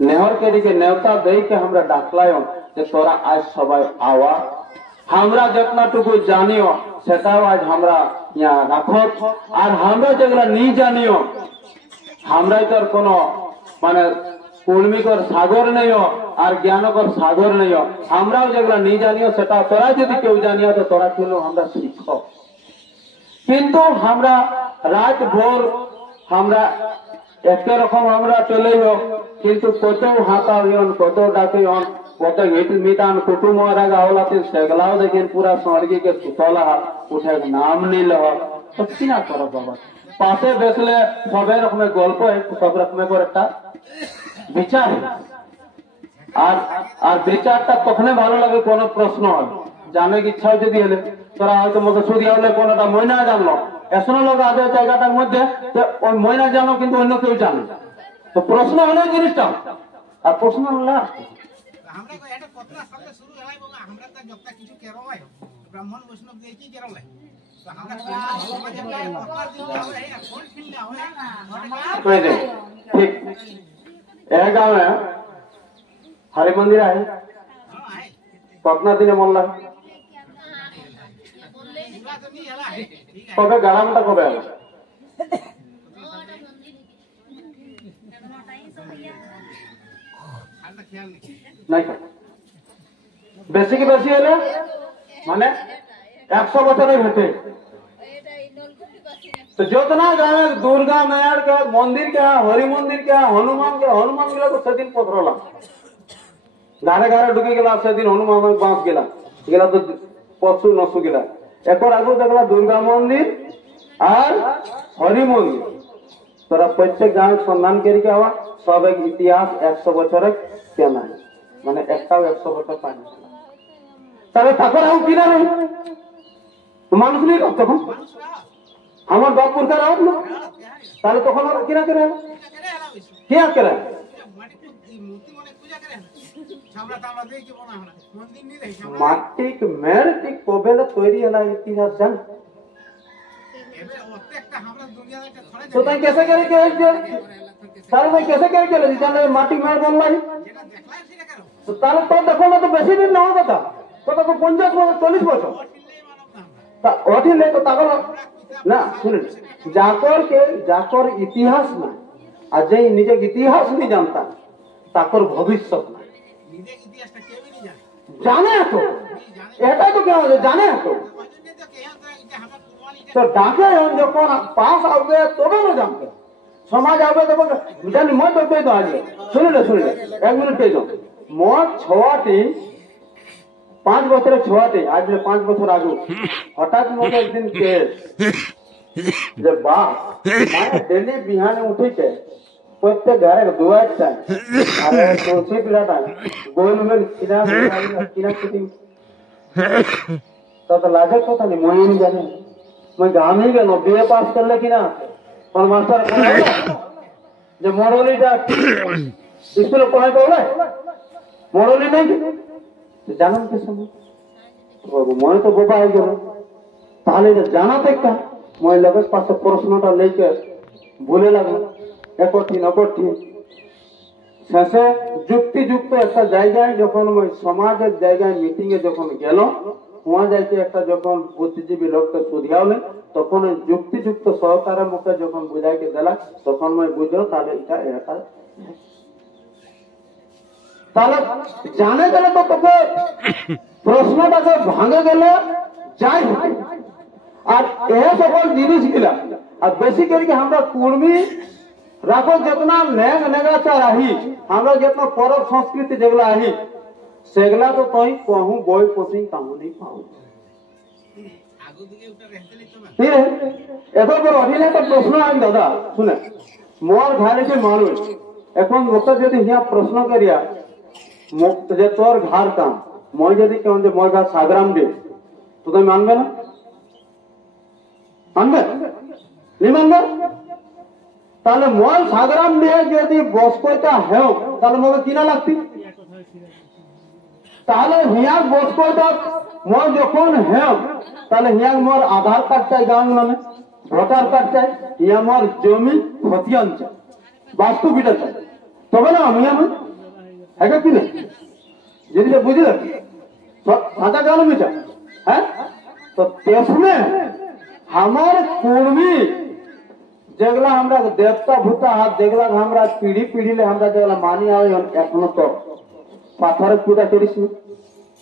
नेहर के दिके नेवता दे के हमरा डाकलायो जे तोरा आज सबाई आवा हमरा जितना टुकु जानियो सेटाও आज हमरा यहाँ राखो और हमरा जेगला नहीं जानियो हमरा तर कोनो माने कुलमिकर सागर नहीं हो और ज्ञानकर सागर नहीं हो हमरा जेगला नहीं जानियो सेटा तोरा यदि केउ जानियो तो तोरा केलो हमरा शिखो किंतु हमरा रात भोर हमरा एक रकम हमरा चलेयो किंतु कत हाथावन कत डाकन कत मितान कुटुम गावला सेगलाओ देखें पूरा स्वर्गी के सुतला उठे नाम नहीं लह तो किना कर बाबा पासे बेसले सब रकम गल्प है सब रकम एक विचार और विचारटा तखने भालो लगे कोनो प्रश्न है जाने की इच्छा यदि हेले तोरा हयतो मतो सुदिया हले कोनोटा মই না জানলো এসনো লোক আছে জায়গাটার মধ্যে যে ওই মই না জানো কিন্তু অন্য কেউ জানে তো প্রশ্ন হলো জিনিসটা আর প্রশ্ন হলো আমরা তো এটা কতটা সালে শুরু হলাই বাবা আমরা তো যতটা কিছু কেরলাই ব্রাহ্মণ বৈষ্ণব দিয়ে কি কেরলাই তো আমরা ভালো বাজে প্রকার দিন হবে এখন ফিল না হয় ठीक एक गांव है हरि मंदिर है कितना दिन मन लगे कबे गारामटा कबे नहीं बेसी की बेसी है माने 100 बच्चे भेटे तो जितना गाँव दुर्गा मेयर के मंदिर के हरि मंदिर के हनुमान गला तो सेदिन पथरला घरे घरे ढुकी गला सेदिन हनुमान बाँस गला गला तो पशु नसु गला एक आगु देखला दुर्गा मंदिर और हरि मंदिर तोरा प्रत्येक गाँव सन्धान करके आवा सब एक इतिहास 100 बचर केना माने एकटाও 100 बचर पानी तबे ठाकुर आउ किना रही মানুষ নেই তখন আমার বাপুর কার আউট না তাহলে তখন ওরা কিনা করে কি করে মাটিক মেড়টিক কবেলে তৈরি হলা ইতিহাস জান तो ताई कैसे करे के सारे भाई कैसे करे के जाने माटी मेड़ बनलाई तो ताले तो देखो ना तो बेसी दिन ना होता था तो 50 बছর 40 বছর তা ওঠিলে তো তাগল না শুনুন जाकर इतिहास ना आज निजे इतिहास नहीं जानता ताकर भविष्य ना जाने तो এটা তো क्या जाने तो डाके যখন पास आवे तबे ना जानते समाज आवे तब जानी मैं तो कह दो आज सुन ले 1 मिनट कह दो मोर छवाटी 5 বছরের ছয়াটি आज 5 বছর আগে হঠাৎ মতো একদিন কে যে বা মানে ডেলি বিহানে উঠিছে প্রত্যেক ঘরে দুয়ার চাই আরে তুলসী পিলাটা গোল গোল কিনা কিনা तो लाजे কথা नहीं मैं नहीं जाने मैं गाँव ही गलो बीए पास कर ले कि ना और मास्टर जो मोड़ोलीटा स्कूल पढ़ाई पड़े मोड़ोली नहीं জানাম কে সময় মই তো বোবা হয়ে গেল তাহলে জানাতে একটা মই লগের পাশে প্রশ্নটা লেকে বলে লাগলো একটি নকটি শেষে যুক্তিযুক্ত একটা জায়গায় যখন মই সমাজের জায়গায় মিটিং এ যখন গেল वहाँ जाके एक जखन बुद्धिजीवी लोग के सुधियावले तखन युक्तियुक्त सहकारेर मुखे जखन बुझाई के दिला तखन मैं बुझलो ताहले এটা এটা তাহলে জানে গেলে তো তোকে প্রশ্নটাকে ভাঙে গেলে যাই আর এই সকল জিনিসগুলা আর বেশি করে আমরা কুর্মী রাখো जितना नेग नेगाचार आही আমরা जितना परब संस्कृति যেগুলা आही सेगला तो तई कहूं बोई पोसी कहूं नहीं पाऊ आगु दिके उतर रहतली तो एतो पर अभिले तो प्रश्न आइ दादा सुने मोर घारे के मानुष এখন মতে যদি হিয়া প্রশ্ন করিয়া মুক্ত যে তোর ঘর কাম মই যদি কেন যে মই ঘর সাগরাম দে তো তুমি মানবে না মানবে নি মানবে তাহলে মই সাগরাম দিয়ে যদি বস কইতা হেও তাহলে মগে কিনা লাগতি তাহলে হিয়া বস কইতা মই যখন হেও তাহলে হিয়া মোর আধার কার্ড চাই গাঁও নামে ভোটার কার্ড চাই হিয়া মোর জমি খতিয়ান চাই বাস্তু বিটা চাই তবে না আমি है कि नहीं जिनिस बुझल साचा जान मिचा है तो तेसमें हमारे कुर्मी जेगला हमरा देवता भूता हाथ जेगला हमरा पीढ़ी पीढ़ी ले हमरा जेगला मानी आवे एखनो तो पाथर पूजा करिस न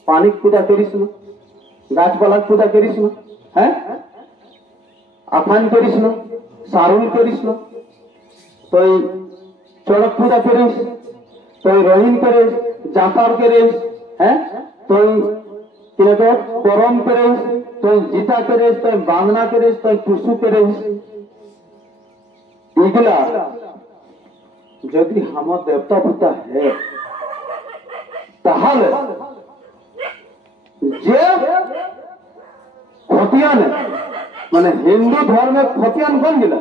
पानी पूजा करिस न गाछपाला पूजा करिस न है आफान करिस न सारुन करिस न तो चड़क पूजा करिस तो रोहिन करिस जापार करिस है तो परम करिस तो जीता करिस तो बांधना करिस तो टुसु करिस इगला यदि हम देवता भूता है ताहले जे खतियान माने हिंदू धर्म में खतियान बन गया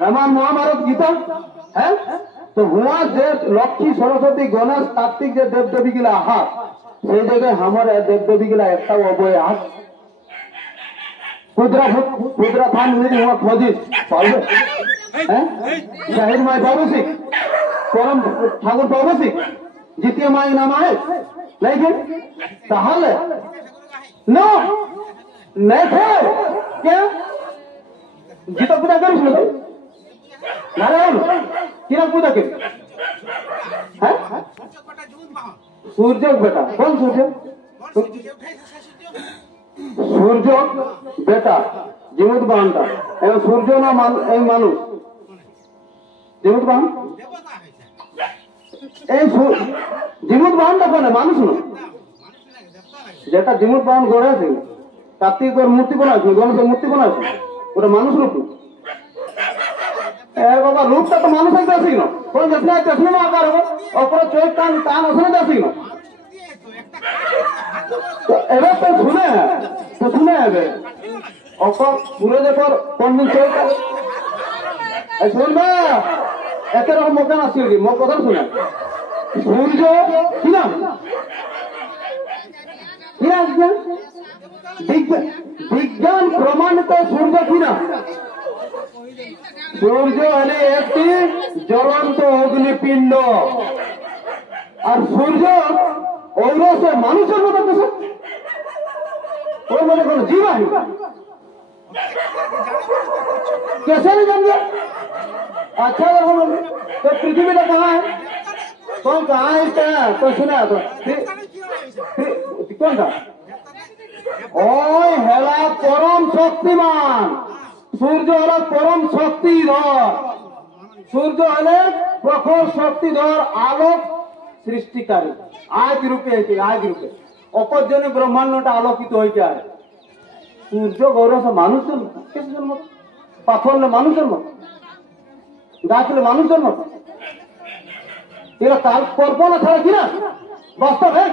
रामायण महाभारत गीता है तो हुआ जे लक्ष्मी सरस्वती गणेश कार्तिक जे देव देवी गिला आहार से जगह हमारे देव देवी गिला एक अबय आस पुद्रा फान मिली हुआ खोजिस पावे हैं शाहिद माई पावसी परम ठाकुर पावसी जितिया माई नाम है लेकिन ताहले नो नहीं थे क्या गीता पूजा करिस ना नारायण किरा पूजा करिस हैं सूर्य बेटा कौन सूर्य सूर्य बेटा जिमुत बांधा एवं सूर्य ना मानुष जिमुत बांध जिमुत बांधा कौन है मानुष ना जेटा जिमुत बांध गोड़ा से कार्तिक और मूर्ति बना गणेश मूर्ति बना पूरा मानुष रूप बाबा रूप तो मानुष एक दासी न कौन जितना चश्मे में आकार हो और चोट कान कान असने दासी न तो एवं तो सुने हैं और पूरे देखो कौन दिन चोट सुन बा एक रकम मौका ना मो कथा सुने सूर्य की नाम विज्ञान प्रमाणित सूर्य की नाम सूर्य हले एक ज्वलंत अग्निपिंड और सूर्य और से मानुषर मत और मैंने कौन जीवा है कैसे नहीं जान गया अच्छा तो पृथ्वी का कहाँ है कौन कहाँ है इसका तो सुना तो कौन था ओय हेला परम शक्तिमान सूर्य हल परम शक्तिधर सूर्य हल प्रखर शक्तिधर आलोक सृष्टिकारी आज रूपे अपरजने ब्रह्मांड आलोकित हो सूर्य गौरव से मानुष जन्म कैसे जन्म पाथर ले मानुष जन्म गाछ ले मानुष जन्म तेरा काल कल्पना था कि ना वास्तव है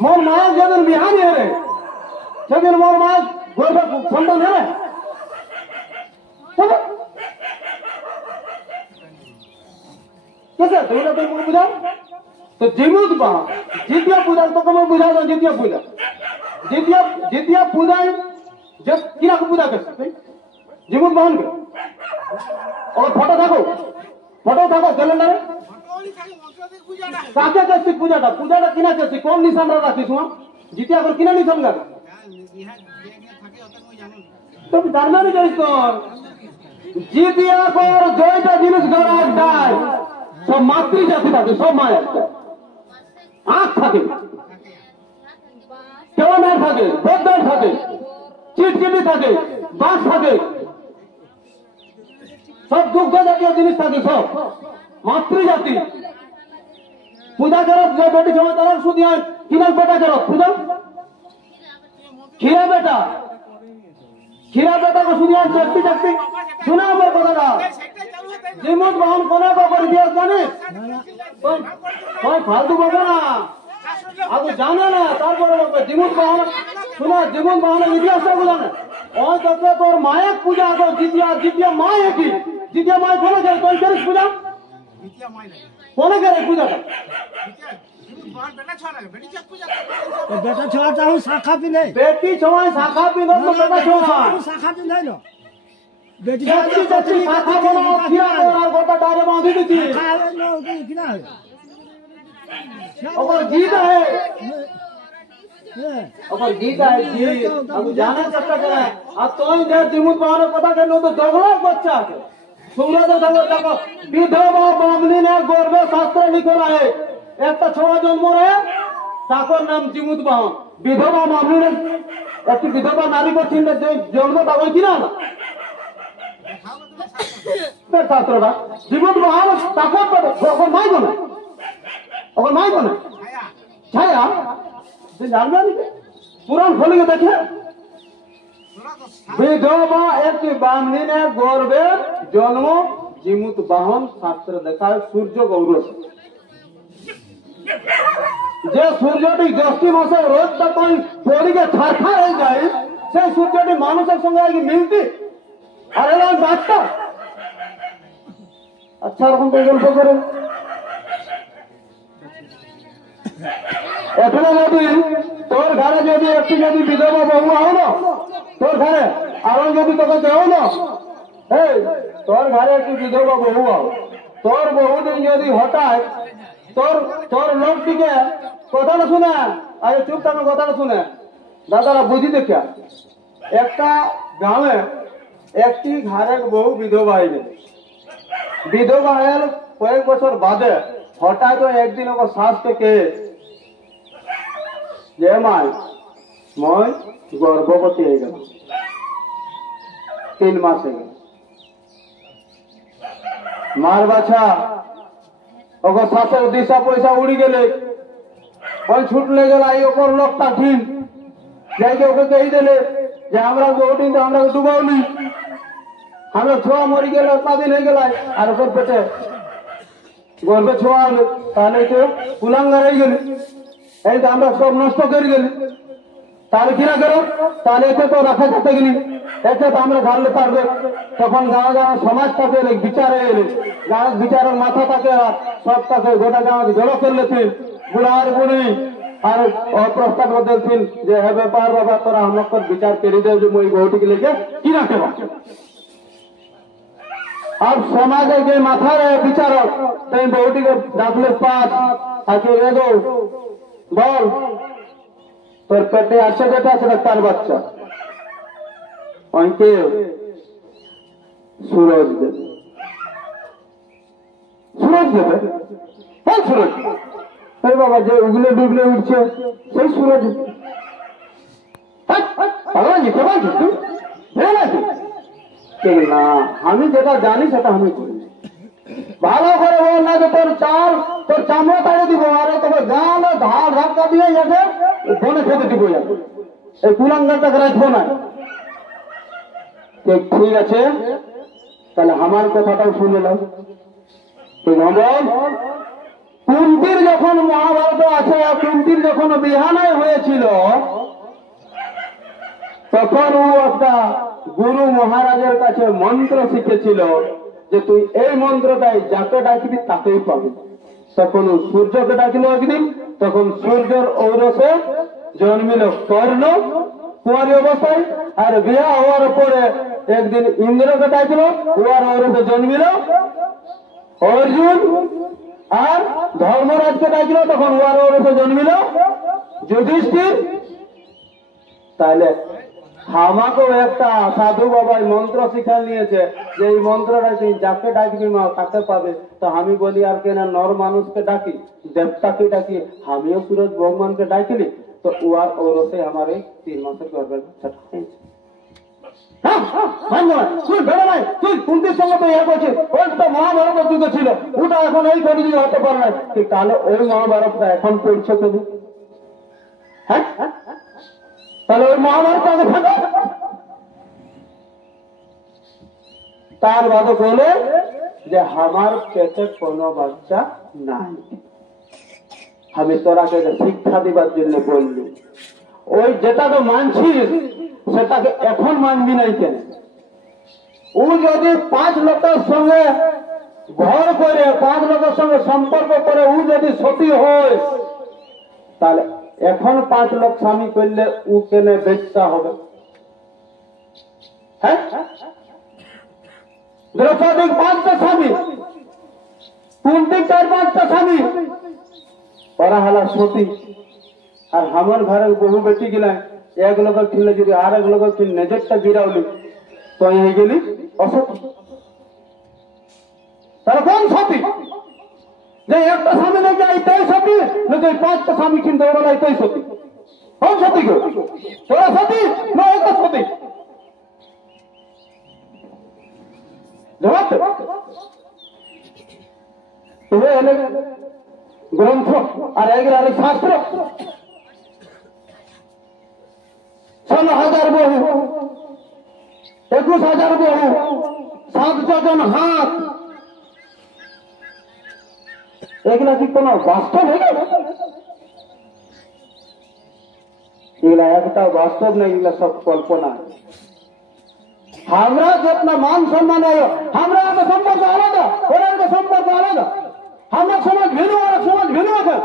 मोर माया जगन बिहानी है रे जगन मोर माया गौरव संतान है कैसे तुम बुझा तो जिमुत बाण जितिया पूजा तो कम बुझा दो जितिया पूजा जब किना को पूजा कर सकते जिमुत बाण के और फोटो देखो कैलेंडर काके कैसे पूजाटा किना कैसे कौन निशान राखिस वहां जितिया पर किना निशान लगा तुम जानना नहीं जाइस तो जितिया पर जयटा जिनिस गड़ा डाय सब मातृ जाति থাকে सब माया आँख থাকে কেওয়ানার থাকে বদ্দার থাকে চিটচিটি থাকে বাঁশ থাকে সব দুগ্ধ জাতীয় জিনিস থাকে সব মাতৃ জাতি পূজা করো যে বেটি সময় তারা শুধু কিনা বেটা করো পূজা खीरा बेटा को सुनिए चक्ति सुना मेरे बतागा जिमुत बाहन कोना को कर दिया जाने कोई फालतू बोलो ना अब जाने ना तारपर जिमुत बाहन सुना जिमुत बाहन इतिहास को जाने और तब तो माया पूजा को जितिया माय की जितिया माय कोने करे कोई करे पूजा जितिया माय कोने करे पूजा का बेटा छोड़ा चाहूँ शाखा भी नहीं बेटी छोड़ा शाखा भी नहीं तो बेटा छोड़ा शाखा भी नहीं लो बेटी शाखा बोलो किया और गोटा डाले बांधी दी थी शाखा नो किना है और गीत है और गीत है गीत हम जाने चेष्टा कर रहे हैं अब तो ही देर जिमुत बाहर पता कर लो तो दोगला बच्चा है सूरज देखो विधवा बामनी ने गौरव शास्त्र लिखो है एक छोड़ा जन्म रहे ताकर नाम जिमुत बाहन विधवा बामनी ने एक विधवा नारी को चिन्ह जन्म दावे की ना शास्त्रটা জীবন মহান তাকত ওর নাই বলে ওর নাই বলে ছায়া যে জানবে না পুরাণ খুলে দেখে বিধবা একটি ব্রাহ্মণীর গর্ভে জন্ম জীমুত বাহন শাস্ত্র দেখায় সূর্য গৌরব যে সূর্যটি জ্যৈষ্ঠী মাসে রোজ তখন পড়িকে ছারখার হয়ে যায় সেই সূর্যটি মানুষের সঙ্গে আর কি মিলতি আর এরা বাচ্চা अच्छा रकम तो गल्प करें এখানে যদি তোর ঘরে যদি একটু যদি বিধবা বহু হও না তোর ঘরে আর যদি তোকে কেউ না এই তোর ঘরে একটু বিধবা বহু হও তোর বহুদিন যদি হঠাৎ তোর লোকটিকে কথাটা শুনে আরে চুপ থাকো কথাটা শুনে দাদারা বুঝি দেখিয়া একটা গ্রামে একটি ঘরের বহু বিধবা হয়ে গেল বিধবা হয়ে কয়েক বছর বাদে হঠাৎ একদিন ওকে শ্বাস থেকে যে মাই মই গর্ভবতী হয়ে গেল 3 মাস হয়ে গেল মার বাছা ওকে শ্বাসের দিশা পয়সা উড়ি গেলে ওই ছুটলে গেল এই ওপর লোকটা ঠিক যাইকে ওকে কই দিলে যে আমরা বহুদিন তো আমরা ডুবাওনি আমরা ছোয়া মরি গেল 7 দিন হয়ে গেল আর ওপর পেটে গর্ভে ছোয়া হলো তাহলে তো কুলাঙ্গার হয়ে গেল এই তো আমরা সব নষ্ট করে গেলি তাহলে কিনা করো তাহলে এতে তো রাখা যেতে গেলি এতে তো আমরা ঘাড়লে পারবে তখন গাঁও গাঁও সমাজ থাকে বিচারে এলে গাঁও বিচারের মাথা থাকে সব থাকে গোটা গাঁও জড়ো করলে তুই বুড়ার বুড়ি আর প্রস্তাব বলছেন যে হে ব্যাপার বাবা তোরা আমাকে বিচার করে দেও যে মই বহুটিকে লেগে কি রাখে আর সমাজে যে মাথার বিচারক সেই বহুটিকে ডাকলে পাঁচ আজকে এগো বল তোর পেটে আছে যেটা সেটা তার বাচ্চা অঙ্কে সুরজ দেবে সুরজ দেবে হ্যাঁ সুরজ এই বাবা যে উগলে ডুবলে উঠছে সেই সুরজ না আমি যেটা জানি সেটা আমি করি ভালো করে বল না যে তোর চাল তোর চামড়া তাড়ে দিব আর তোকে গালে ধার ধাক্কা দিয়ে যাবে বনে খেতে দিব যাবে এই কুলাঙ্গারটাকে রাখবো না ঠিক আছে তাহলে আমার কথাটাও শুনে নাও কুন্তির যখন মহাভারত আছে কুন্তির যখন বিহানায় হয়েছিল তখন ও একটা গুরু মহারাজের কাছে মন্ত্র শিখেছিল যে তুই এই মন্ত্রটাই যাকে ডাকবি তাকেই পাবি তখন সূর্যকে ডাকিল একদিন তখন সূর্যের ঔরসে জন্মিল কর্ণ কুয়ারি অবস্থায় আর বিয়া হওয়ার পরে একদিন ইন্দ্রকে ডাকিল কুয়ার ঔরসে জন্মিল অর্জুন আর ধর্মরাজকে ডাকিল তখন উয়ার ঔরসে জন্মিল যুধিষ্ঠির তাহলে আমাকেও একটা সাধু বাবাই মন্ত্র শিক্ষা নিয়েছে যে এই মন্ত্রটা তুই যাকে ডাকবি মা তাকে পাবে তো আমি বলি আর কেন নর মানুষকে ডাকি দেবতাকে ডাকি আমিও সুরজ ভগবানকে ডাকিলি তো উয়ার ঔরসে আমার এই 3 মাসের গর্ভের বাচ্চাটা হয়েছে তুই কুন্তির সঙ্গে তো এক আছে ওই তো মহাভারত যুগ ছিল ওটা এখন এই করে দিয়ে হতে পারে না ঠিক তাহলে ওই মহাভারতটা এখন পড়ছে তুমি হ্যাঁ তাহলে ওই মহাভারত আগে থাকে তার বাদে বলে যে আমার পেটে কোনো বাচ্চা নাই আমি তোরাকে শিক্ষা দিবার জন্য বললি ওই যেটা তো মানছিস সেটাকে এখন মানবি নাই কেন ও যদি 5 লোকের সঙ্গে ঘর করে 5 লোকের সঙ্গে সম্পর্ক করে ও যদি সতী হয় তাহলে এখন 5 লোক স্বামী করলে ও কেনে বেচতে হবে হ্যাঁ দ্রৌপদীর 5টা স্বামী কুন্তির 4-5টা স্বামী ওরা হলা সতী। আর আমার ঘরে বহু বেটি গেলে এক লোক ছিল যদি আর এক লোক নজরটা গিরাওলি তো হয়ে গেলি অসতী। তাহলে কোন সতী? যে একটা স্বামী নাকি এইটাই সতী, নাকি 5টা স্বামী কিন্তু ওরা এইটাই সতী? কোন সতী গো? তোরা সতী না একটা সতী? জবাব তুমি এনে গ্রন্থ আর এগুলো শাস্ত্র 16,000 বহু, 21,000 বহু, 7 জন হাত, এগুলা কি কোন বাস্তব হয়ে? এগুলা একটা বাস্তব না, এগুলা সব কল্পনা। আমরা যত্ন মান সম্মান আমরা একটা সম্পর্ক আলাদা, ওরা একটা সম্পর্ক আলাদা। আমরা সমাজ ভিন্ন, ওরা সমাজ ভিন্ন আছে।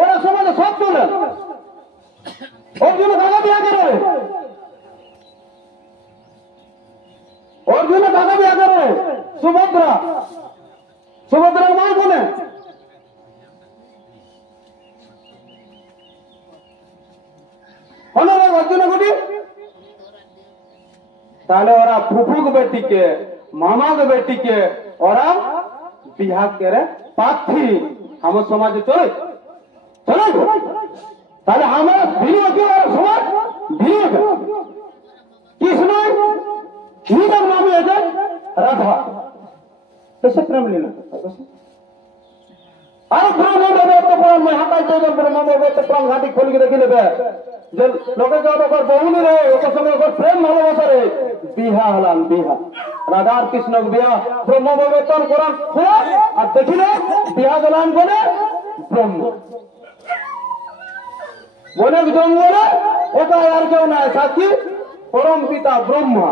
ওরা সমাজে সব চলে, ওর জন্য টাকা বিয়া করে, ওর জন্য টাকা বিয়া করে। সুভদ্রা, সুভদ্রার মা বলে অর্জুন গুটি। তাহলে ওরা ফুফুক বেটিকে মামাক বেটিকে ওরা বিহার করে পাচ্ছি আমার সমাজে চলে চলে। তাহলে আমরা ভিন্ন সমাজ ভিন্ন। কৃষ্ণ নিজের নামে আছে রাধা, कैसे प्रेम लेना अरे प्रेम तो पुराण में हाथ ब्रह्म प्राण घाटी खोल के देखी लेबे যে লোকে যখন বহুনি রে ওর সঙ্গে প্রেম ভালোবাসা রে বিহা হলাম বিহা রাধা আর কৃষ্ণ বিহা ব্রহ্ম ভগবতন কোরআন খুলে আর দেখিলে বিহা গলান বলে ব্রহ্ম বনে জঙ্গলে ওটা আর কেউ নাই সাক্ষী পরম পিতা ব্রহ্মা।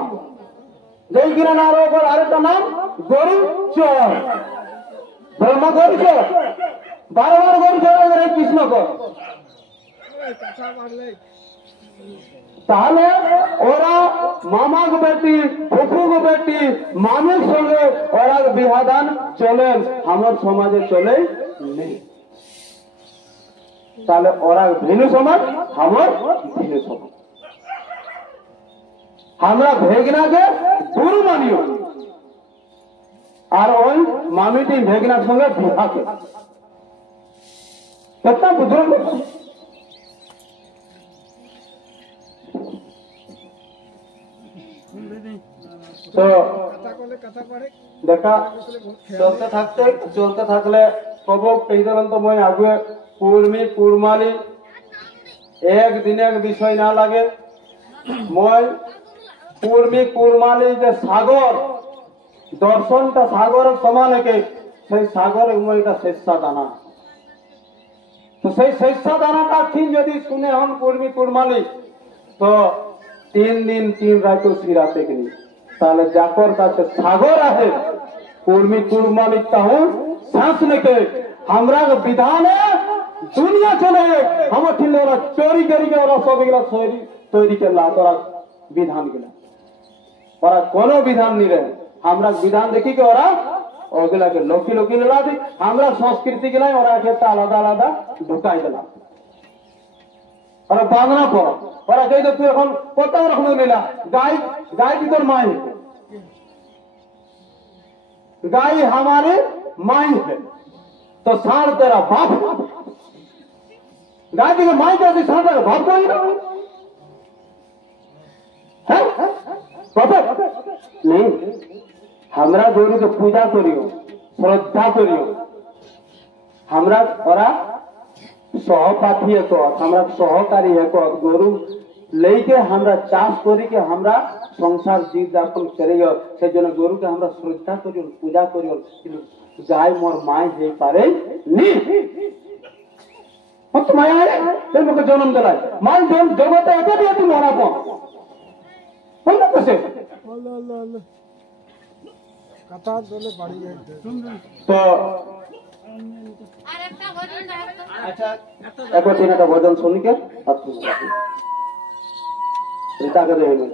যেই কিনা না ওপর আরেকটা নাম গরু চর, ব্রহ্মা গরু চর, বারবার গরু চর কৃষ্ণ কর। তাহলে ওরা মামাক বেটি ফুফুক বেটি মামির সঙ্গে ওরা বিহাদান চলেন, আমার সমাজে চলে নেই। তাহলে ওরা ভিন্ন সমাজ, আমার ভিন্ন সমাজ। আমরা ভেগনাকে গুরু মানিও আর ওই মামিটি ভেগনার সঙ্গে বিহাকে একটা বুঝলেন। তো দেখা চলতে থাকলে কব কই দিলাম তো মই আগে কুর্মি কুরমালি একদিনের বিষয় না লাগে। মই কুর্মি কুরমালি যে সাগর দর্শনটা সাগরের সমান একে, সেই সাগরের এটা শেষা দানা। তো সেই শেষা দানাটা ঠিক যদি শুনে হন কুর্মি কুরমালি তো 3 দিন 3 রাত সিরাতে গেলি। তাহলে যাকর কাছে সাগর আছে কুর্মি কুরমালি তাহু सांस लेके हमरा विधाने दुनिया चले हम ठिले ओरा चोरी करी के ओरा सब गिला चोरी तैरी के ला तोरा विधान गिला ओरा कोनो विधान नहीं रहे। हमरा विधान देखी के ओरा ओगला के लोकी लोकी ला दी हमरा संस्कृति गिला ओरा के आलादा आलादा ढुकाई दिला ओरा बांधना पड़ ओरा कह दे तू এখন কত রকম নিলা गाय गाय की तोर माई गाय हमारे माई है तो साढ़ तेरा बाप। गाय की माई कैसी साढ़ तेरा बाप कोई नहीं। हमरा गोरु के पूजा करियो श्रद्धा करियो हमरा ओरा सहपाठी है तो हमरा सहकारी है तो गोरु लेके हमरा चाष करी के हमरा संसार जीव यापन करियो से जन गोरु के हमरा श्रद्धा करियो पूजा करियो। गाय मोर माय हे पारे नी मत माया है ते मके जन्म दिला मान जन्म जगत एके दिया तू मोरा को बोल कैसे कथा बोले बड़ी है तो আরেকটা ভজন গাও তো আচ্ছা একবার তিনটা ভজন শুনি के अब तुम रीता के देंगे।